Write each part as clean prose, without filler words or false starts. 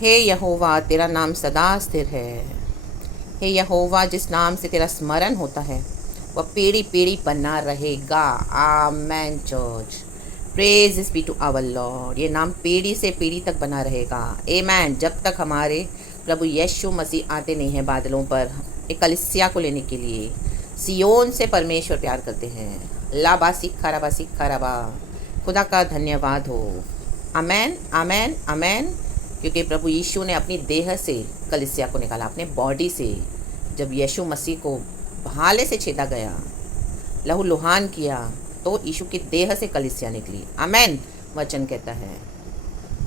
हे यहोवा, तेरा नाम सदा स्थिर है। हे यहोवा, जिस नाम से तेरा स्मरण होता है वह पीढ़ी पीढ़ी बना रहेगा। आमेन church. Praise is be to our Lord. ये नाम पीढ़ी से पीढ़ी तक बना रहेगा। आमेन। जब तक हमारे प्रभु यीशु मसीह आते नहीं हैं बादलों पर एक कलीसिया को लेने के लिए। सियोन से परमेश्वर प्यार करते हैं। लाबा सिक्खा रबा सिक्खा रबा। खुदा का धन्यवाद हो। आमेन आमेन आमेन। क्योंकि प्रभु यीशु ने अपनी देह से कलीसिया को निकाला, अपने बॉडी से। जब यीशु मसीह को भाले से छेदा गया, लहू लुहान किया, तो यीशु की देह से कलीसिया निकली। आमेन। वचन कहता है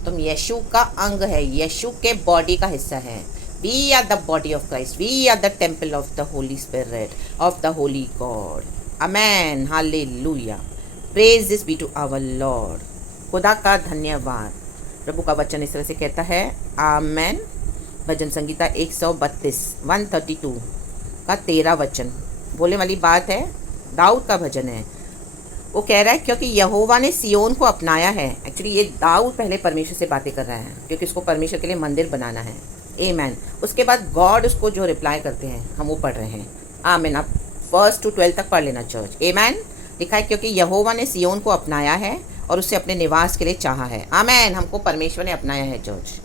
तुम यीशु का अंग है, यीशु के बॉडी का हिस्सा है। We are the body of Christ, we are the temple of the holy spirit of the holy God. Amen. Hallelujah. Praise this be to our Lord. खुदा का धन्यवाद। प्रभु का वचन इस तरह से कहता है। आमेन। भजन संगीता 132 132 का 13 वचन बोलने वाली बात है। दाऊद का भजन है। वो कह रहा है क्योंकि यहोवा ने सियोन को अपनाया है। एक्चुअली ये दाऊद पहले परमेश्वर से बातें कर रहा है क्योंकि उसको परमेश्वर के लिए मंदिर बनाना है। आमेन। उसके बाद गॉड उसको जो रिप्लाई करते हैं हम वो पढ़ रहे हैं। आमेन। आप 1 to 12 तक पढ़ लेना चर्च। आमेन। लिखा है क्योंकि यहोवा ने सियोन को अपनाया है और उससे अपने निवास के लिए चाहा है। आमेन। हमको परमेश्वर ने अपनाया है church.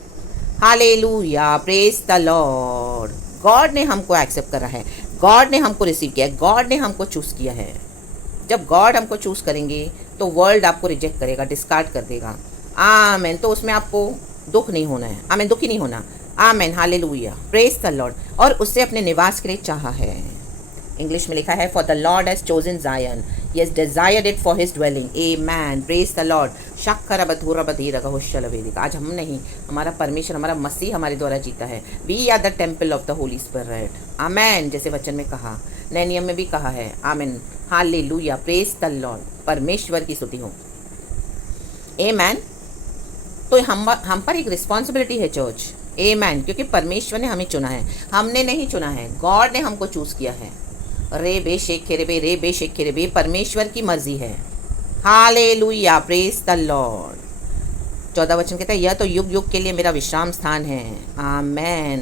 Hallelujah. Praise the Lord. God ने हमको एक्सेप्ट करा है, गॉड ने हमको रिसीव किया है, गॉड ने हमको चूज़ किया है। जब गॉड हमको चूज़ करेंगे तो वर्ल्ड आपको रिजेक्ट करेगा, डिस्कार्ड कर देगा। आमेन। तो उसमें आपको दुख नहीं होना है। आमेन। दुखी नहीं होना। आमेन। हालेलुया। Praise the Lord. और उससे अपने निवास के लिए चाहा है। इंग्लिश में लिखा है for the Lord has chosen जायन, he has desired it for his dwelling. Amen. Praise the Lord. आज हम नहीं, हमारा परमेश्वर, हमारा मसीह हमारे द्वारा जीता है। We are the temple of the Holy Spirit. Amen. जैसे वचन में कहा, नए नियम में भी कहा है। आमीन। हालेलुया। Praise the Lord. परमेश्वर की स्तुति हो। Amen. तो हम पर एक रिस्पॉन्सिबिलिटी है चर्च। Amen. क्योंकि परमेश्वर ने हमें चुना है, हमने नहीं चुना है, गॉड ने हमको चूज़ किया है। रे बे शेख बे परमेश्वर की मर्जी है। हालेलुया। Praise the Lord. 14 वचन कहता है यह तो युग युग के लिए मेरा विश्राम स्थान है। आमेन।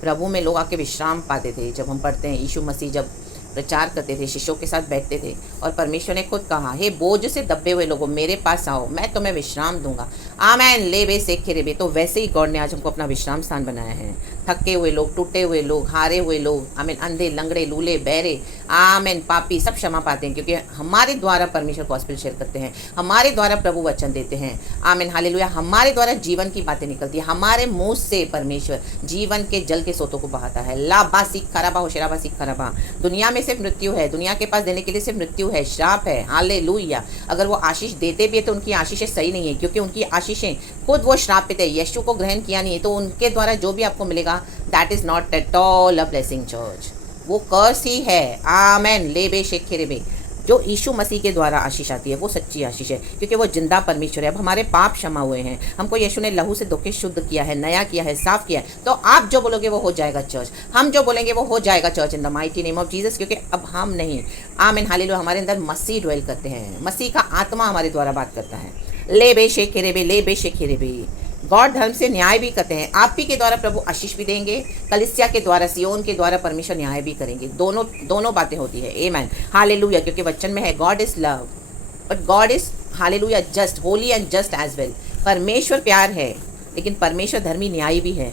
प्रभु में लोग आके विश्राम पाते थे। जब हम पढ़ते हैं यीशु मसीह जब प्रचार करते थे, शिष्यों के साथ बैठते थे और परमेश्वर ने खुद कहा, हे बोझ से दबे हुए लोगों मेरे पास आओ, मैं तुम्हें विश्राम दूंगा। आमेन। ले बे सेखे रे बे। तो वैसे ही गॉड ने आज हमको अपना विश्राम स्थान बनाया है। थके हुए लोग, टूटे हुए लोग, हारे हुए लोग, आमीन, अंधे, लंगड़े, लूले, बहरे, आमीन, पापी, सब क्षमा पाते हैं क्योंकि हमारे द्वारा परमेश्वर गॉस्पेल शेयर करते हैं, हमारे द्वारा प्रभु वचन देते हैं। आमीन। हालेलुया। हमारे द्वारा जीवन की बातें निकलती है, हमारे मुंह से परमेश्वर जीवन के जल के सोतों को बहाता है। लाबा सिख खराबा होशराबा सिख खराबा। दुनिया में सिर्फ मृत्यु है, दुनिया के पास देने के लिए सिर्फ मृत्यु है, श्राप है। हालेलुया। अगर वो आशीष देते भी है तो उनकी आशीषें सही नहीं है क्योंकि उनकी आशीषें खुद वो श्रापित है, यीशु को ग्रहण किया नहीं है। तो उनके द्वारा जो भी आपको मिलेगा that is not at all a blessing church, वो कर्स ही है। आमेन। ले बे शेखे रे बे। जो यीशु मसीह के द्वारा आशीष आती है वो सच्ची आशीष है क्योंकि वो जिंदा परमेश्वर है। अब हमारे पाप क्षमा हुए हैं, हमको यीशु ने लहू से धोके शुद्ध किया है, नया किया है, साफ किया है। तो आप जो बोलोगे वो हो जाएगा चर्च, हम जो बोलेंगे वो हो जाएगा church in the mighty name of Jesus. क्योंकि अब हम नहीं, आमीन, हालेलुया, हमारे अंदर मसीह ड्वेल करते हैं, मसीह का आत्मा हमारे द्वारा बात करता है। ले बे शेखे रे बे, ले बे शेखे रे बे। गॉड धर्म से न्याय भी करते हैं। आप ही के द्वारा प्रभु आशीष भी देंगे, कलीसिया के द्वारा, सियोन के द्वारा परमेश्वर न्याय भी करेंगे। दोनों बातें होती है। आमेन। हालेलुया। क्योंकि वचन में है God is love but God is hallelujah just, holy and just as well. परमेश्वर प्यार है लेकिन परमेश्वर धर्मी न्यायी भी है।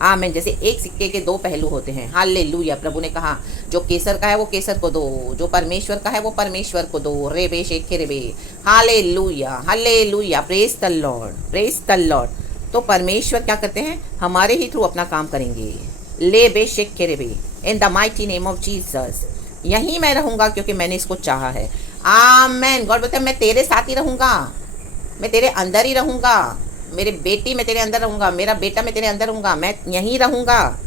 आमेन। जैसे एक सिक्के के दो पहलू होते हैं। हालेलुया। प्रभु ने कहा जो केसर का है वो केसर को दो, जो परमेश्वर का है वो परमेश्वर को दो। रे बे शेखे रे बे। हालेलुया। हालेलुया। Praise the Lord. Praise the Lord. तो परमेश्वर क्या करते हैं, हमारे ही थ्रू अपना काम करेंगे। ले बे शेखे रे बे। In the mighty name of Jesus. यहीं मैं रहूंगा क्योंकि मैंने इसको चाहा है। आमेन। गॉड बोलते हैं मैं तेरे साथ ही रहूंगा, मैं तेरे अंदर ही रहूंगा। मेरे बेटी मैं तेरे अंदर रहूंगा, मेरा बेटा मैं तेरे अंदर रहूंगा, मैं यहीं रहूंगा।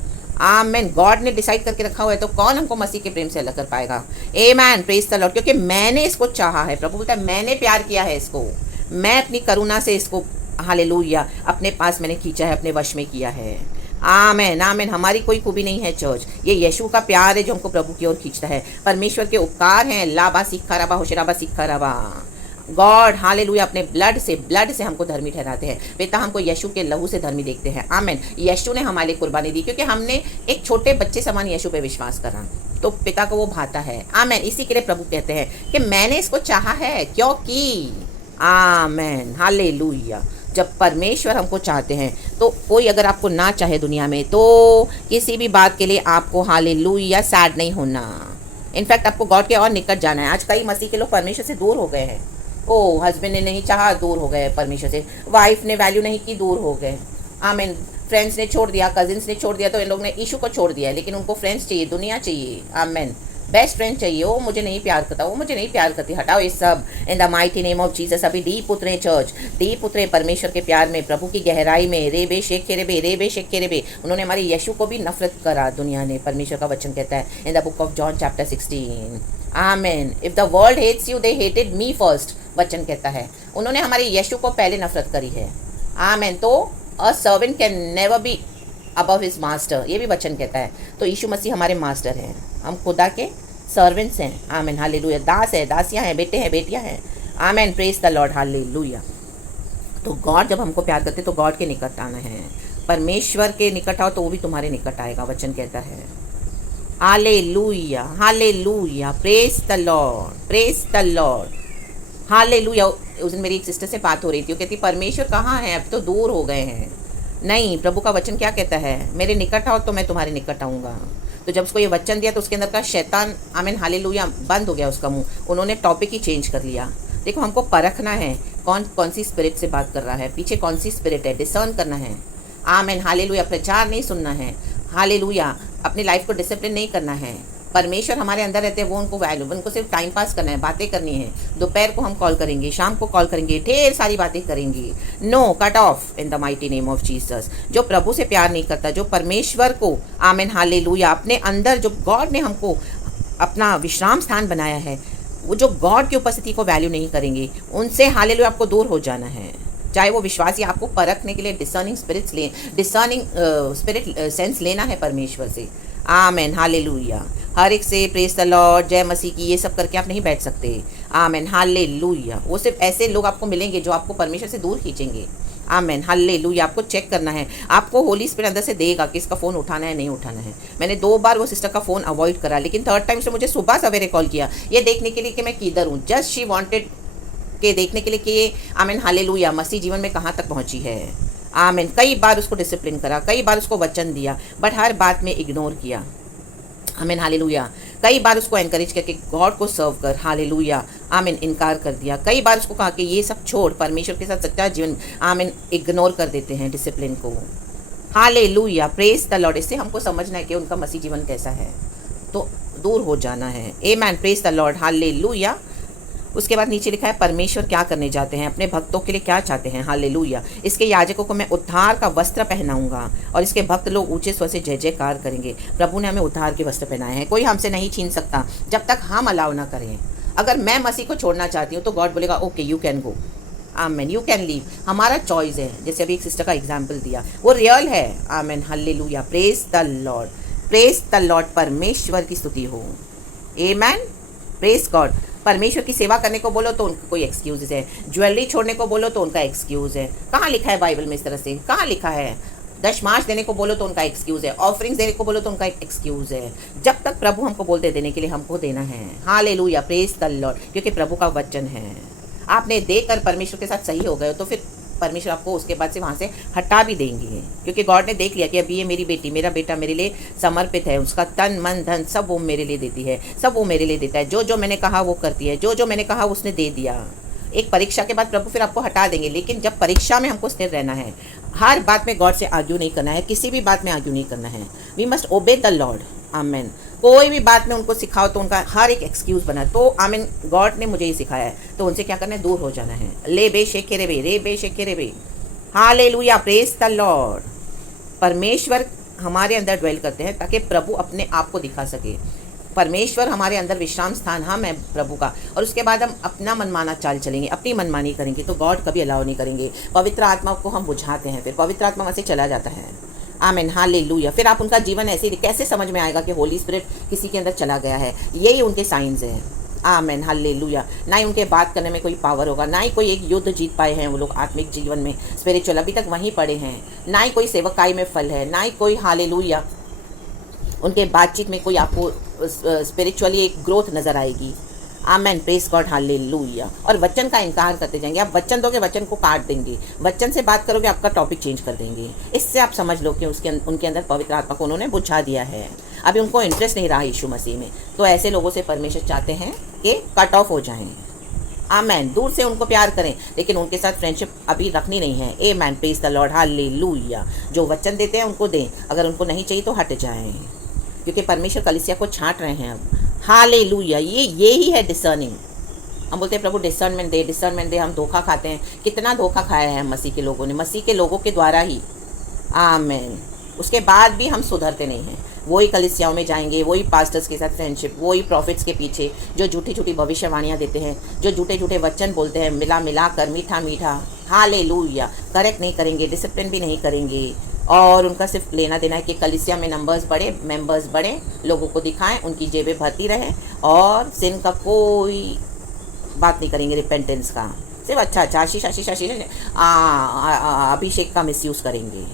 आमेन। गॉड ने डिसाइड करके रखा हुआ है तो कौन हमको मसीह के प्रेम से अलग कर पाएगा। आमेन। Praise the Lord. क्योंकि मैंने इसको चाहा है। प्रभु बोलता है मैंने प्यार किया है इसको, मैं अपनी करुणा से इसको हालेलुया अपने पास मैंने खींचा है, अपने वश में किया है। आमेन। आमेन। हमारी कोई खूबी नहीं है चर्च, ये यीशु का प्यार है जो हमको प्रभु की ओर खींचता है। परमेश्वर के उपकार हैं। लाबा सिक्खा रबा होशराबा सिक्खा रबा। गॉड हालेलुया अपने ब्लड से हमको धर्मी ठहराते हैं। पिता हमको यीशु के लहू से धर्मी देखते हैं। आमेन। यीशु ने हमारे लिए कुर्बानी दी क्योंकि हमने एक छोटे बच्चे समान यीशु पे विश्वास करा, तो पिता को वो भाता है। आमेन। इसी के लिए प्रभु कहते हैं कि मैंने इसको चाहा है क्योंकि, आमेन हालेलुया। जब परमेश्वर हमको चाहते हैं तो कोई अगर आपको ना चाहे दुनिया में, तो किसी भी बात के लिए आपको हालेलुया सैड नहीं होना। इनफैक्ट आपको गॉड के और निकट जाना है। आज कई मसीह के लोग परमेश्वर से दूर हो गए हैं। ओ हस्बैंड ने नहीं चाहा, दूर हो गए परमेश्वर से। वाइफ ने वैल्यू नहीं की, दूर हो गए। आमीन। फ्रेंड्स ने छोड़ दिया, कजिन्स ने छोड़ दिया, तो इन लोग ने यीशु को छोड़ दिया। लेकिन उनको फ्रेंड्स चाहिए, दुनिया चाहिए। आमीन। बेस्ट फ्रेंड चाहिए। वो मुझे नहीं प्यार करता, वो मुझे नहीं प्यार करती, हटाओ ये सब इन the mighty name of Jesus. अभी डीप उतरे चर्च, डीप उतरे परमेश्वर के प्यार में, प्रभु की गहराई में। रेबे शेख के रेबे। उन्होंने हमारे यीशु को भी नफरत करा दुनिया ने। परमेश्वर का वचन कहता है in the book of John chapter 16। Amen. If the world hates you they hated me first, वचन कहता है। उन्होंने हमारे यीशु को पहले नफरत करी है। आमेन। तो a servant can never be above his master, ये भी वचन कहता है। तो यीशु मसीह हमारे मास्टर हैं, हम खुदा के सर्वेंट्स हैं। Amen hallelujah. दास है, दासियां हैं, बेटे हैं, बेटियां हैं। Amen. Praise the Lord hallelujah. तो गॉड जब हमको प्यार करते तो गॉड के निकट आना है। परमेश्वर के निकट आओ तो वो भी तुम्हारे निकट आएगा, वचन कहता है। हालेलुया हालेलुया। Praise the Lord, praise the Lord hallelujah. उस दिन मेरी एक सिस्टर से बात हो रही थी, वो कहती परमेश्वर कहाँ है, अब तो दूर हो गए हैं। नहीं, प्रभु का वचन क्या कहता है, मेरे निकट आओ तो मैं तुम्हारे निकट आऊँगा। तो जब उसको ये वचन दिया तो उसके अंदर का शैतान, आमीन हालेलुया, बंद हो गया उसका मुंह। उन्होंने टॉपिक ही चेंज कर लिया। देखो हमको परखना है कौन सी स्पिरिट से बात कर रहा है, पीछे कौन सी स्पिरिट है, डिसर्न करना है। आमीन हालेलुया। प्रचार नहीं सुनना है, हालेलुया। अपनी लाइफ को डिसिप्लिन नहीं करना है। परमेश्वर हमारे अंदर रहते हैं, वो उनको वैल्यू, उनको सिर्फ टाइम पास करना है, बातें करनी है। दोपहर को हम कॉल करेंगे, शाम को कॉल करेंगे, ढेर सारी बातें करेंगे। No, cut off in the mighty name of Jesus. जो प्रभु से प्यार नहीं करता, जो परमेश्वर को, आमीन हालेलुया, अपने अंदर जो गॉड ने हमको अपना विश्राम स्थान बनाया है, वो जो गॉड की उपस्थिति को वैल्यू नहीं करेंगे, उनसे हालेलुया आपको दूर हो जाना है। चाहे वो विश्वासी, आपको परखने के लिए डिसर्निंग स्पिरिट सेंस लेना है परमेश्वर से। Amen hallelujah. हर एक से प्रेज द लॉर्ड, जय मसीह की, ये सब करके आप नहीं बैठ सकते। Amen hallelujah. वो सिर्फ ऐसे लोग आपको मिलेंगे जो आपको परमेश्वर से दूर खींचेंगे। Amen hallelujah. आपको चेक करना है, आपको होली स्पिरिट अंदर से देगा कि इसका फ़ोन उठाना है नहीं उठाना है। मैंने 2 बार वो सिस्टर का फ़ोन अवॉइड करा, लेकिन थर्ड टाइम से मुझे सुबह सवेरे कॉल किया, ये देखने के लिए कि मैं किधर हूँ। जस्ट शी वांटेड के देखने के लिए कि ये, आमीन हालेलुया, मसीह जीवन में कहाँ तक पहुँची है। आमीन। कई बार उसको डिसिप्लिन करा, कई बार उसको वचन दिया, बट हर बात में इग्नोर किया। आमीन हालेलुया। कई बार उसको एनकरेज करके गॉड को सर्व कर, हालेलुया, आमीन, इनकार कर दिया। कई बार उसको कहा कि ये सब छोड़, परमेश्वर के साथ सच्चा जीवन, आमीन, इग्नोर कर देते हैं डिसिप्लिन को। हालेलुया। Praise the Lord. इससे हमको समझना है कि उनका मसीह जीवन कैसा है, तो दूर हो जाना है। Amen. Praise the Lord hallelujah. उसके बाद नीचे लिखा है परमेश्वर क्या करने जाते हैं, अपने भक्तों के लिए क्या चाहते हैं। हालेलुया। इसके याजकों को मैं उद्धार का वस्त्र पहनाऊंगा और इसके भक्त लोग ऊंचे स्वर से जय जयकार करेंगे। प्रभु ने हमें उद्धार के वस्त्र पहनाए हैं, कोई हमसे नहीं छीन सकता जब तक हम अलाउ ना करें। अगर मैं मसीह को छोड़ना चाहती हूँ तो गॉड बोलेगा okay you can go, amen, you can leave. हमारा चॉइस है। जैसे अभी एक सिस्टर का एग्जाम्पल दिया, वो रियल है। Amen hallelujah. Praise the Lord, praise the Lord. परमेश्वर की स्तुति हो। आमेन। Praise God. परमेश्वर की सेवा करने को बोलो तो उनका कोई एक्सक्यूज है, ज्वेलरी छोड़ने को बोलो तो उनका एक्सक्यूज है। कहाँ लिखा है बाइबल में इस तरह से, कहाँ लिखा है? दशमांश देने को बोलो तो उनका एक्सक्यूज है, ऑफरिंग्स देने को बोलो तो उनका एक्सक्यूज है। जब तक प्रभु हमको बोलते देने के लिए, हमको देना है। हालेलुया। Praise the Lord. क्योंकि प्रभु का वचन है। आपने देकर परमेश्वर के साथ सही हो गए तो फिर परमेश्वर आपको उसके बाद से वहाँ से हटा भी देंगे, क्योंकि गॉड ने देख लिया कि अभी ये मेरी बेटी, मेरा बेटा मेरे लिए समर्पित है। उसका तन मन धन सब वो मेरे लिए देती है, सब वो मेरे लिए देता है। जो जो मैंने कहा वो करती है, जो जो मैंने कहा उसने दे दिया। एक परीक्षा के बाद प्रभु फिर आपको हटा देंगे, लेकिन जब परीक्षा में हमको स्थिर रहना है, हर बात में गॉड से आर्ग्यू नहीं करना है, किसी भी बात में आर्ग्यू नहीं करना है। We must obey the Lord. Amen. कोई भी बात में उनको सिखाओ तो उनका हर एक एक्सक्यूज बना, तो आमीन, गॉड ने मुझे ये सिखाया है, तो उनसे क्या करना है, दूर हो जाना है। ले बे शेखे रे बे, रे बे शेखे रे बे। हालेलुया। Praise the Lord. परमेश्वर हमारे अंदर ड्वेल करते हैं ताकि प्रभु अपने आप को दिखा सके। परमेश्वर हमारे अंदर विश्राम स्थान हम है प्रभु का, और उसके बाद हम अपना मनमाना चाल चलेंगे, अपनी मनमानी करेंगे तो गॉड कभी अलाउ नहीं करेंगे। पवित्र आत्मा को हम बुझाते हैं, फिर पवित्र आत्मा वहाँ से चला जाता है। आमीन हालेलुया। फिर आप उनका जीवन ऐसे कैसे समझ में आएगा कि होली स्पिरिट किसी के अंदर चला गया है? यही उनके साइंस हैं। आमेन, हालेलुया। ना ही उनके बात करने में कोई पावर होगा, ना ही कोई एक युद्ध जीत पाए हैं वो लोग आत्मिक जीवन में, स्पिरिचुअल अभी तक वहीं पड़े हैं। ना ही कोई सेवकाई में फल है, ना ही कोई, हालेलुया, उनके बातचीत में कोई आपको स्पिरिचुअली एक ग्रोथ नज़र आएगी। आमेन, प्रेज गॉड, हालेलुया। और वचन का इनकार करते जाएंगे, आप वचन दोगे वचन को काट देंगे, वचन से बात करोगे आपका टॉपिक चेंज कर देंगे। इससे आप समझ लो कि उनके अंदर पवित्र आत्मा को उन्होंने बुझा दिया है, अभी उनको इंटरेस्ट नहीं रहा यीशु मसीह में। तो ऐसे लोगों से परमेश्वर चाहते हैं कि कट ऑफ हो जाएं। आमेन, दूर से उनको प्यार करें लेकिन उनके साथ फ्रेंडशिप अभी रखनी नहीं है। A man, praise the Lord, hallelujah. जो वचन देते हैं उनको दें, अगर उनको नहीं चाहिए तो हट जाएं, क्योंकि परमेश्वर कलीसिया को छांट रहे हैं अब। हालेलुया, ये ही है डिसर्निंग। हम बोलते हैं प्रभु डिसर्नमेंट दे, डिसर्नमेंट दे। हम धोखा खाते हैं, कितना धोखा खाया है मसीह के लोगों ने, मसीह के लोगों के द्वारा ही। आमेन। उसके बाद भी हम सुधरते नहीं हैं, वही कलीसियाओं में जाएंगे, वही पास्टर्स के साथ फ्रेंडशिप, वही प्रॉफिट्स के पीछे जो झूठी झूठी भविष्यवाणियाँ देते हैं, जो झूठे झूठे वचन बोलते हैं, मिला मिला कर, मीठा मीठा। हालेलुया, करेक्ट नहीं करेंगे, डिसिप्लिन भी नहीं करेंगे, और उनका सिर्फ लेना देना है कि कलीसिया में नंबर्स बढ़े, मेंबर्स बढ़े, लोगों को दिखाएं, उनकी जेबें भरती रहें, और सिन का कोई बात नहीं करेंगे, रिपेंटेंस का सिर्फ अच्छा अच्छा आशीष आशीष आशीष अभिषेक का मिसयूज़ करेंगे।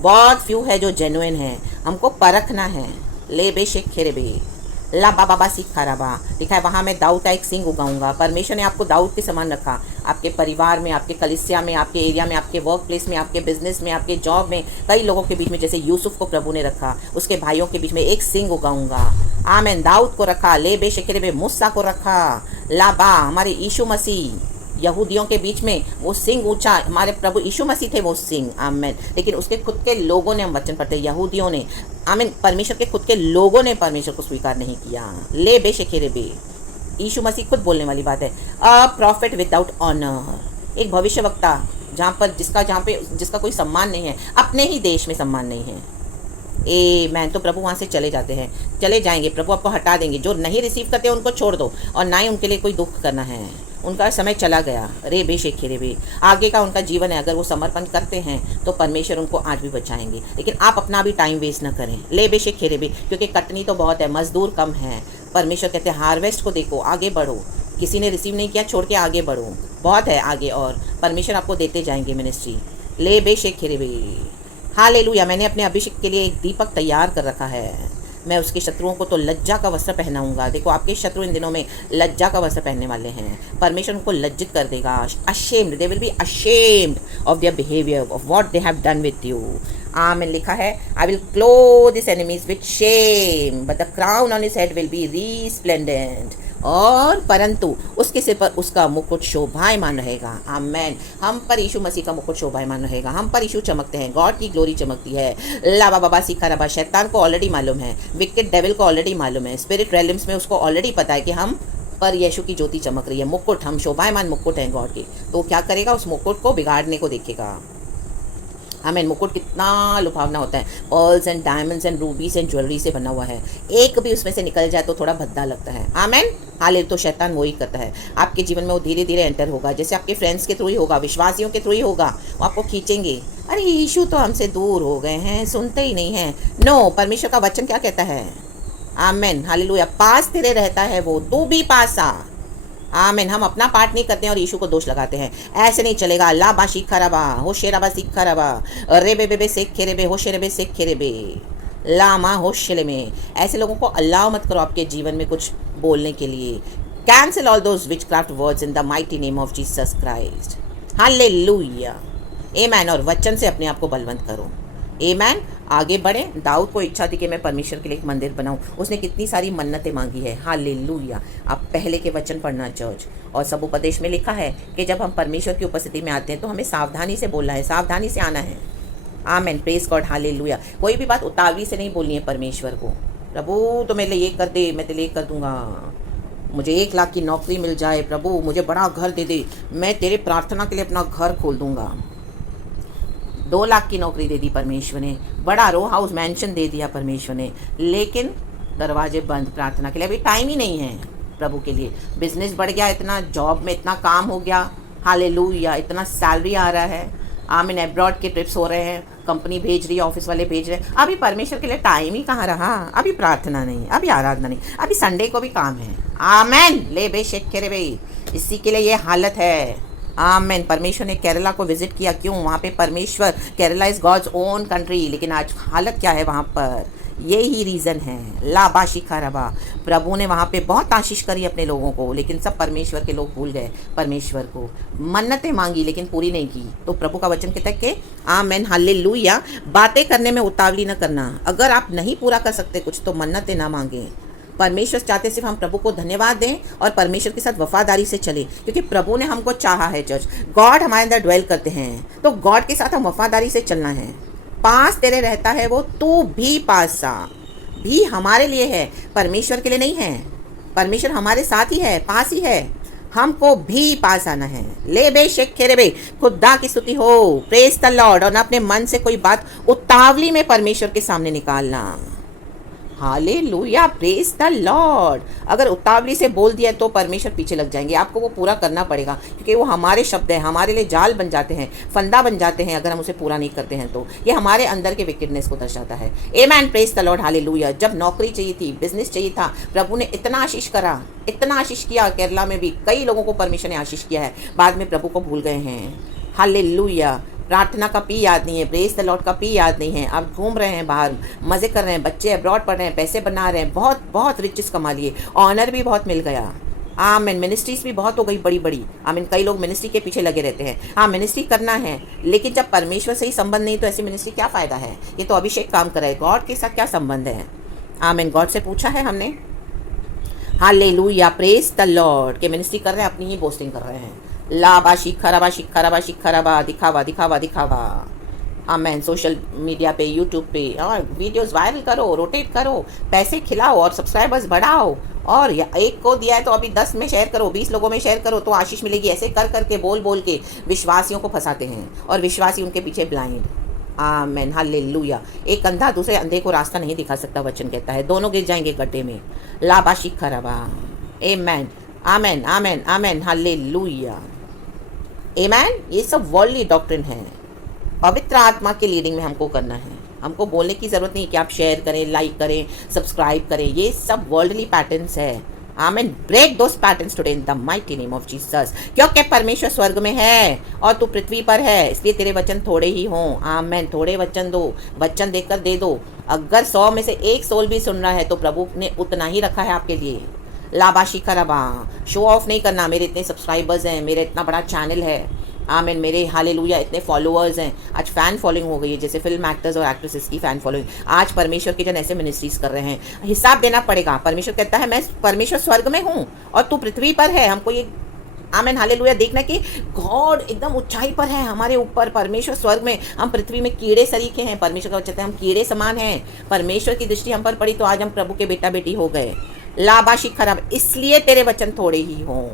बहुत फ्यू है जो जेन्युइन है, हमको परखना है। ले बे शेख खेरे बे ला बाबा बा सीख खराबा लिखा है, वहाँ मैं दाऊद का एक सिंग उगाऊंगा। परमेश्वर ने आपको दाऊद के समान रखा, आपके परिवार में, आपके कलीसिया में, आपके एरिया में, आपके वर्क प्लेस में, आपके बिजनेस में, आपके जॉब में, कई लोगों के बीच में, जैसे यूसुफ को प्रभु ने रखा, उसके भाइयों के बीच में एक सिंग उगाऊंगा। आमेन, दाऊद को रखा, ले बे शेख बे मूसा को रखा, ला बा हमारे यीशु मसीह, यहूदियों के बीच में वो सिंह ऊंचा, हमारे प्रभु यीशु मसीह थे वो सिंह। आमेन। लेकिन उसके खुद के लोगों ने, हम वचन पढ़ते, यहूदियों ने, आमीन, परमेश्वर के खुद के लोगों ने परमेश्वर को स्वीकार नहीं किया। ले बे शेखेरे बे, यीशु मसीह खुद बोलने वाली बात है। अ प्रॉफिट विदाउट ऑनर, एक भविष्यवक्ता जहाँ पे जिसका कोई सम्मान नहीं है, अपने ही देश में सम्मान नहीं है। ए मैन, तो प्रभु वहाँ से चले जाते हैं, चले जाएंगे, प्रभु आपको हटा देंगे। जो नहीं रिसीव करते उनको छोड़ दो, और ना ही उनके लिए कोई दुख करना है, उनका समय चला गया। रे बे शेखे रे बे, आगे का उनका जीवन है, अगर वो समर्पण करते हैं तो परमेश्वर उनको आज भी बचाएंगे। लेकिन आप अपना भी टाइम वेस्ट ना करें। ले बे शेखे रे बे, क्योंकि कटनी तो बहुत है, मजदूर कम है। परमेश्वर कहते हैं हार्वेस्ट को देखो, आगे बढ़ो। किसी ने रिसीव नहीं किया, छोड़ के आगे बढ़ो, बहुत है आगे, और परमेश्वर आपको देते जाएंगे मिनिस्ट्री। ले बे शेखे रे बे, हालेलुया। मैंने अपने अभिषेक के लिए एक दीपक तैयार कर रखा है, मैं उसके शत्रुओं को तो लज्जा का वस्त्र पहनाऊंगा। देखो आपके शत्रु इन दिनों में लज्जा का वस्त्र पहनने वाले हैं, परमेश्वर उनको लज्जित कर देगा। Ashamed, they will be ashamed of their behaviour, of what they have done with you. Amen. लिखा है, I will clothe his enemies with shame but the crown on his head will be resplendent, और परंतु उसके सिर पर उसका मुकुट शोभायमान रहेगा। आमेन। हम पर यीशु मसीह का मुकुट शोभायमान रहेगा, हम पर यीशु चमकते हैं, गॉड की ग्लोरी चमकती है। लाबा बाबा सीखा रबा, शैतान को ऑलरेडी मालूम है, विकेट डेविल को ऑलरेडी मालूम है, स्पिरिट रेलिम्स में उसको ऑलरेडी पता है कि हम पर यीशु की ज्योति चमक रही है, मुकुट, हम शोभायमान मुकुट हैं गॉड के। तो क्या करेगा, उस मुकुट को बिगाड़ने को देखेगा। आमीन। मुकुट कितना लुभावना होता है, pearls and diamonds and रूबीज and jewellery से बना हुआ है, एक भी उसमें से निकल जाए तो थोड़ा भद्दा लगता है। आमीन। हाले तो शैतान वही करता है, आपके जीवन में वो धीरे धीरे एंटर होगा, जैसे आपके फ्रेंड्स के थ्रू ही होगा, विश्वासियों के थ्रू ही होगा, वो आपको खींचेंगे। अरे यीशु तो हमसे दूर हो गए हैं, सुनते ही नहीं हैं। नो, परमेश्वर का वचन क्या कहता है? आमीन, हालेलुया। पास तेरे रहता है वो, तू भी पास आ। आमीन। हम अपना पार्ट नहीं करते हैं और यीशु को दोष लगाते हैं, ऐसे नहीं चलेगा। ला बा शीखा रबा, हो शेराबा सीखा रबा, रे बे बे सेख खेरे बे, हो शेरे बे सेख खेरे बे, लामा हो शेले में। ऐसे लोगों को अल्लाह मत करो आपके जीवन में कुछ बोलने के लिए। Cancel all those witchcraft words in the mighty name of Jesus Christ. Hallelujah. आमीन। और वचन से अपने आप को बलवंत करो। आमीन। आगे बढ़ें। दाऊद को इच्छा थी कि मैं परमेश्वर के लिए एक मंदिर बनाऊं, उसने कितनी सारी मन्नतें मांगी है। हालेलुया। आप पहले के वचन पढ़ना चर्च, और सब उपदेश में लिखा है कि जब हम परमेश्वर की उपस्थिति में आते हैं तो हमें सावधानी से बोलना है, सावधानी से आना है। आमीन, प्रेज गॉड, हालेलुया। कोई भी बात उतावली से नहीं बोलनी है परमेश्वर को। प्रभु तो मेरे लिए ये कर दे, मैं तेरे लिए कर दूंगा, मुझे 1 लाख की नौकरी मिल जाए, प्रभु मुझे बड़ा घर दे दे, मैं तेरे प्रार्थना के लिए अपना घर खोल दूंगा। 2 लाख की नौकरी दे दी परमेश्वर ने, बड़ा रो हाउस मैंशन दे दिया परमेश्वर ने, लेकिन दरवाजे बंद प्रार्थना के लिए। अभी टाइम ही नहीं है प्रभु के लिए। बिजनेस बढ़ गया इतना, जॉब में इतना काम हो गया, हालेलुया, इतना सैलरी आ रहा है, आमीन। एब्रॉड के ट्रिप्स हो रहे हैं, कंपनी भेज रही है, ऑफिस वाले भेज रहे हैं। अभी परमेश्वर के लिए टाइम ही कहाँ रहा, अभी प्रार्थना नहीं, अभी आराधना नहीं, अभी संडे को भी काम है। आमीन। ले बे शेख के रे बे, इसी के लिए ये हालत है। आमीन। परमेश्वर ने केरला को विजिट किया, क्यों? वहाँ पे परमेश्वर, Kerala is God's own country, लेकिन आज हालत क्या है वहाँ पर? यही रीज़न है। लाबा शिखा रबा, प्रभु ने वहाँ पे बहुत आशीष करी अपने लोगों को, लेकिन सब परमेश्वर के लोग भूल गए परमेश्वर को। मन्नतें मांगी लेकिन पूरी नहीं की। तो प्रभु का वचन कहता है कि आमेन, हालेलुया। बातें करने में उतावली न करना। अगर आप नहीं पूरा कर सकते कुछ तो मन्नतें ना मांगें। परमेश्वर चाहते सिर्फ हम प्रभु को धन्यवाद दें और परमेश्वर के साथ वफादारी से चले, क्योंकि प्रभु ने हमको चाहा है। चर्च गॉड हमारे अंदर ड्वेल करते हैं, तो गॉड के साथ हम वफादारी से चलना है। पास तेरे रहता है वो, तू भी पास सा भी हमारे लिए है, परमेश्वर के लिए नहीं है। परमेश्वर हमारे साथ ही है, पास ही है, हमको भी पास आना है। ले बे शेख खेरे बे, खुदा की स्तुति हो, प्रेज द लॉर्ड। और अपने मन से कोई बात उतावली में परमेश्वर के सामने निकालना। Hallelujah, praise the Lord. अगर उतावली से बोल दिया तो परमेश्वर पीछे लग जाएंगे, आपको वो पूरा करना पड़ेगा, क्योंकि वो हमारे शब्द हैं, हमारे लिए जाल बन जाते हैं, फंदा बन जाते हैं। अगर हम उसे पूरा नहीं करते हैं तो ये हमारे अंदर के विकेडनेस को दर्शाता है। Amen, praise the Lord, hallelujah. जब नौकरी चाहिए थी, बिजनेस चाहिए था, प्रभु ने इतना आशीष करा, इतना आशीष किया। केरला में भी कई लोगों को परमेश्वर ने आशीष किया है, बाद में प्रभु को भूल गए हैं। हालेलुया। प्रार्थना का पी याद नहीं है, प्रेज द लॉर्ड का पी याद नहीं है। आप घूम रहे हैं बाहर, मज़े कर रहे हैं, बच्चे अब्रॉड पढ़ रहे हैं, पैसे बना रहे हैं, बहुत बहुत रिचेस कमा लिए, ऑनर भी बहुत मिल गया। आमीन। मिनिस्ट्रीज भी बहुत हो गई बड़ी बड़ी। आमीन। कई लोग मिनिस्ट्री के पीछे लगे रहते हैं। हाँ, मिनिस्ट्री करना है, लेकिन जब परमेश्वर से ही संबंध नहीं तो ऐसी मिनिस्ट्री क्या फ़ायदा है? ये तो अभिषेक काम कर रहा है, गॉड के साथ क्या संबंध है? आमीन। गॉड से पूछा है हमने, हालेलुया, प्रेज द लॉर्ड, के मिनिस्ट्री कर रहे हैं, अपनी ही बोस्टिंग कर रहे हैं। लाबा शिखरबा शिखरबा शिखरबा, दिखावा दिखावा दिखावा। आमेन। सोशल मीडिया पे, यूट्यूब पे और वीडियोस वायरल करो, रोटेट करो, पैसे खिलाओ और सब्सक्राइबर्स बढ़ाओ। और एक को दिया है तो अभी 10 में शेयर करो, 20 लोगों में शेयर करो तो आशीष मिलेगी। ऐसे कर करके, बोल बोल के विश्वासियों को फंसाते हैं और विश्वासी उनके पीछे ब्लाइंड। आमेन, हालेलुया। एक अंधा दूसरे अंधे को रास्ता नहीं दिखा सकता, वचन कहता है, दोनों गिर जाएंगे गड्ढे में। लाबा शिखरबा। आमेन, आमेन, आमेन, आमेन, हालेलुया। आमेन। ये सब वर्ल्डली डॉक्ट्रिन है, पवित्र आत्मा के लीडिंग में हमको करना है। हमको बोलने की ज़रूरत नहीं कि आप शेयर करें, लाइक करें, सब्सक्राइब करें, ये सब वर्ल्डली पैटर्न्स है। Amen. Break those patterns today in the mighty name of Jesus, क्योंकि परमेश्वर स्वर्ग में है और तू पृथ्वी पर है, इसलिए तेरे वचन थोड़े ही हों। आमेन। थोड़े वचन दो, वचन देकर दे दो। अगर 100 में से 1 सोल भी सुन रहा है तो प्रभु ने उतना ही रखा है आपके लिए। लाबाशी करबा, शो ऑफ नहीं करना, मेरे इतने सब्सक्राइबर्स हैं, मेरा इतना बड़ा चैनल है। आमीन। मेरे हालेलुया इतने फॉलोअर्स हैं। आज फ़ैन फॉलोइंग हो गई है, जैसे फिल्म एक्टर्स और एक्ट्रेसेस की फ़ैन फॉलोइंग। आज परमेश्वर के जन ऐसे मिनिस्ट्रीज कर रहे हैं, हिसाब देना पड़ेगा। परमेश्वर कहता है, मैं परमेश्वर स्वर्ग में हूँ और तू पृथ्वी पर है। हमको ये आमीन, हालेलुया देखना कि गॉड एकदम ऊंचाई पर है हमारे ऊपर, परमेश्वर स्वर्ग में, हम पृथ्वी में कीड़े सरीखे हैं। परमेश्वर का वचन है हम कीड़े समान हैं। परमेश्वर की दृष्टि हम पर पड़ी तो आज हम प्रभु के बेटा बेटी हो गए। लाबाशी खराब, इसलिए तेरे वचन थोड़े ही हों।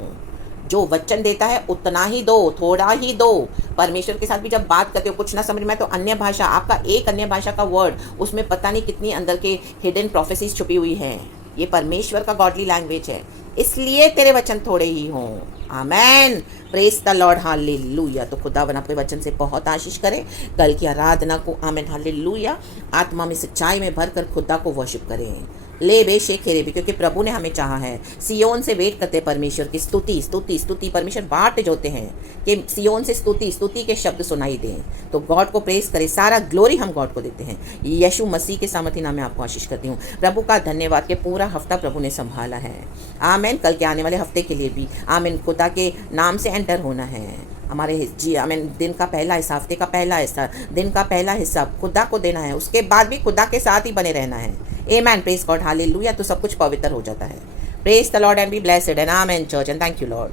जो वचन देता है उतना ही दो, थोड़ा ही दो। परमेश्वर के साथ भी जब बात करते हो, कुछ ना समझ में तो अन्य भाषा, आपका एक अन्य भाषा का वर्ड, उसमें पता नहीं कितनी अंदर के हिडन प्रोफेसीज छुपी हुई हैं। ये परमेश्वर का गॉडली लैंग्वेज है, इसलिए तेरे वचन थोड़े ही हों। आमेन, प्रेज द लॉर्ड, हालेलुया। तो खुदावन आपके वचन से बहुत आशीष करे। कल की आराधना को आमेन, हालेलुया, आत्मा में सच्चाई में भर कर खुदा को वर्शिप करें। ले बे शेखेरे भी, क्योंकि प्रभु ने हमें चाहा है। सियोन से वेट करते हैं परमेश्वर की स्तुति स्तुति स्तुति। परमेश्वर बाट जोते हैं कि सियोन से स्तुति स्तुति के शब्द सुनाई दें, तो गॉड को प्रेस करें। सारा ग्लोरी हम गॉड को देते हैं। यीशु मसीह के सामर्थ्य नाम में आपको आशीष करती हूँ। प्रभु का धन्यवाद कि पूरा हफ्ता प्रभु ने संभाला है। आमीन। कल के आने वाले हफ्ते के लिए भी आमीन, खुदा के नाम से एंटर होना है। हमारे जी आमीन, दिन का पहला हिस्सा, हफ्ते का पहला हिस्सा, दिन का पहला हिस्सा खुदा को देना है। उसके बाद भी खुदा के साथ ही बने रहना है। Amen, praise God, hallelujah. तो सब कुछ पवित्र हो जाता है। Praise the Lord and be blessed and amen church and thank you Lord.